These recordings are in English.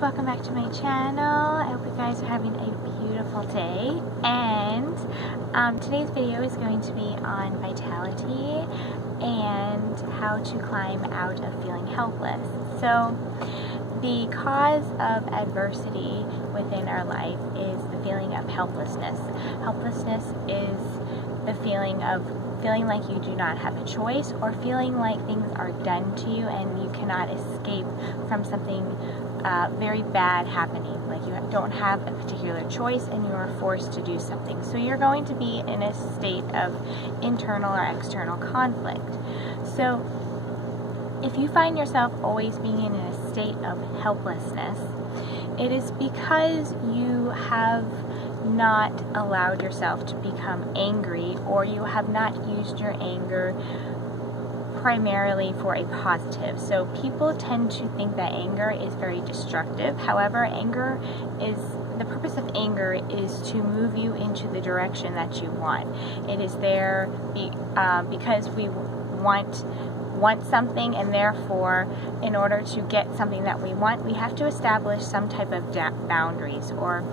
welcome back to my channel. I hope you guys are having a beautiful day, and today's video is going to be on vitality and how to climb out of feeling helpless. So the cause of adversity within our life is the feeling of helplessness. Helplessness is the feeling of feeling like you do not have a choice, or feeling like things are done to you and you cannot escape from something very bad happening, like you don't have a particular choice and you are forced to do something. So you're going to be in a state of internal or external conflict. So if you find yourself always being in a state of helplessness, it is because you have not allowed yourself to become angry, or you have not used your anger primarily for a positive. So people tend to think that anger is very destructive. However, the purpose of anger is to move you into the direction that you want. It is there because we want something, and therefore in order to get something that we want, we have to establish some type of boundaries, or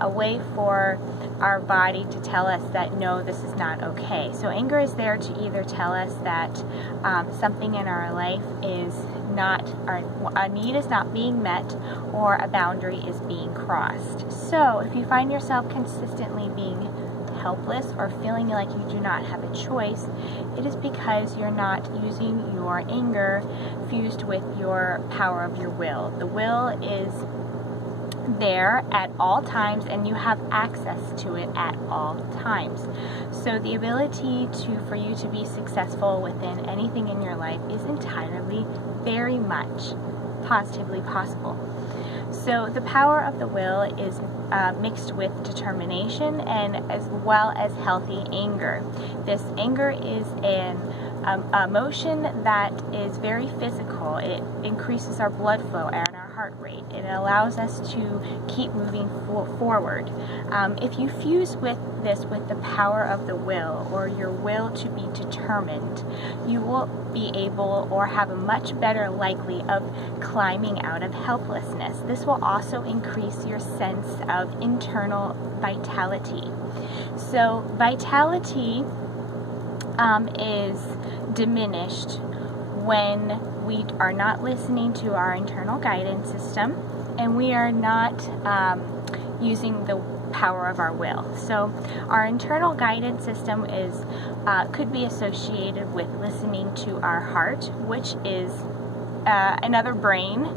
a way for our body to tell us that no, this is not okay. So anger is there to either tell us that something in our life is not, a need is not being met, or a boundary is being crossed. So if you find yourself consistently being helpless or feeling like you do not have a choice, it is because you're not using your anger fused with your power of your will. The will is there at all times, and you have access to it at all times. So the ability for you to be successful within anything in your life is entirely, very much positively possible. So the power of the will is mixed with determination, and as well as healthy anger. This anger is an emotion that is very physical. It increases our blood flow and our heart rate. It allows us to keep moving forward. If you fuse with the power of the will, or your will to be determined, you will be able, or have a much better likely of climbing out of helplessness. This will also increase your sense of internal vitality. So vitality is diminished when we are not listening to our internal guidance system, and we are not using the power of our will. So our internal guidance system could be associated with listening to our heart, which is another brain,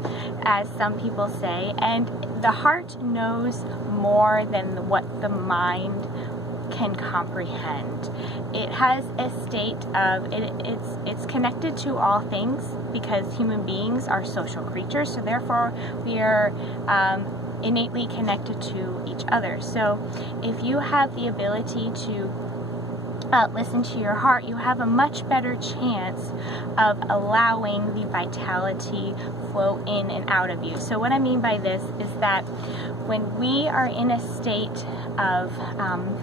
as some people say, and the heart knows more than what the mind can comprehend. It has a state of, it's connected to all things, because human beings are social creatures, so therefore we are innately connected to each other. So if you have the ability to listen to your heart, you have a much better chance of allowing the vitality flow in and out of you. So what I mean by this is that when we are in a state of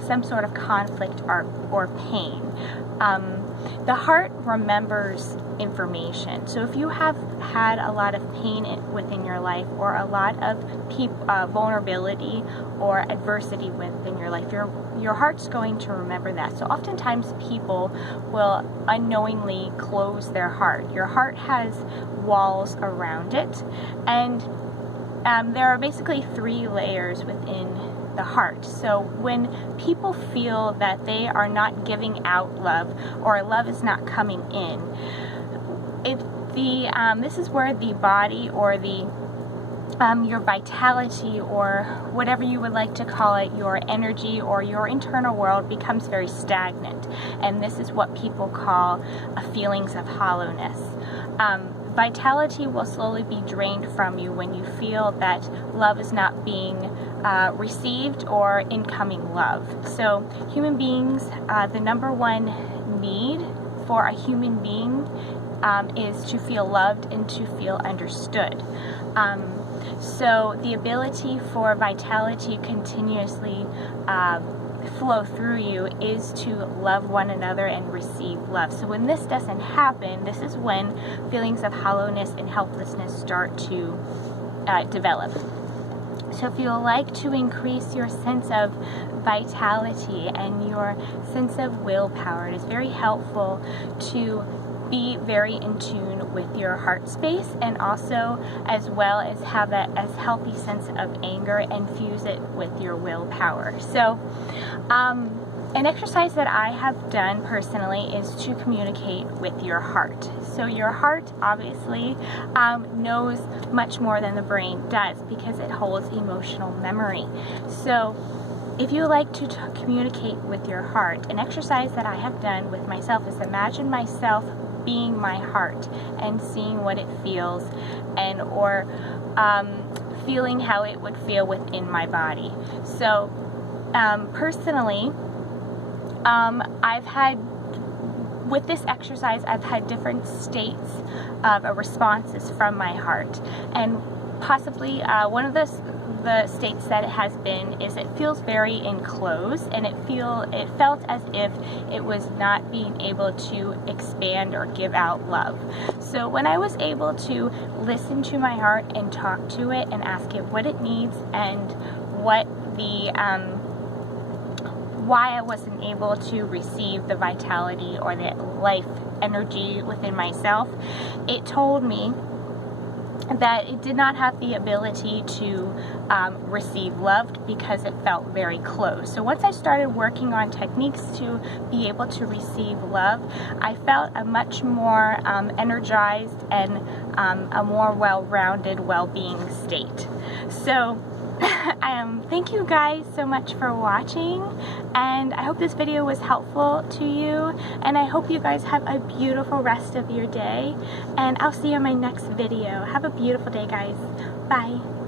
some sort of conflict or pain, the heart remembers information. So if you have had a lot of pain within your life, or a lot of vulnerability or adversity within your life, your heart's going to remember that. So oftentimes people will unknowingly close their heart. Your heart has walls around it, and there are basically 3 layers within the heart. So when people feel that they are not giving out love, or love is not coming in, this is where the body, or your vitality, or whatever you would like to call it, your energy or your internal world becomes very stagnant, and this is what people call feelings of hollowness. Vitality will slowly be drained from you when you feel that love is not being received, or incoming love. So human beings, the number one need for a human being is to feel loved and to feel understood. So the ability for vitality continuously flow through you is to love one another and receive love. So when this doesn't happen, this is when feelings of hollowness and helplessness start to develop. So if you like to increase your sense of vitality and your sense of willpower, it is very helpful to be very in tune with your heart space, and also as well as have that as healthy sense of anger and fuse it with your willpower. So an exercise that I have done personally is to communicate with your heart. So your heart obviously knows much more than the brain does because it holds emotional memory. So if you like to communicate with your heart, an exercise that I have done with myself is imagine myself being my heart and seeing what it feels, and or feeling how it would feel within my body. So personally, with this exercise, I've had different states of responses from my heart, and possibly one of the states that it has been is it feels very enclosed, and it felt as if it was not being able to expand or give out love. So when I was able to listen to my heart and talk to it and ask it what it needs and what the why I wasn't able to receive the vitality or the life energy within myself, it told me that it did not have the ability to receive love because it felt very closed. So once I started working on techniques to be able to receive love, I felt a much more energized and a more well-rounded well-being state. So thank you guys so much for watching, and I hope this video was helpful to you, and I hope you guys have a beautiful rest of your day, and I'll see you in my next video. Have a beautiful day, guys. Bye.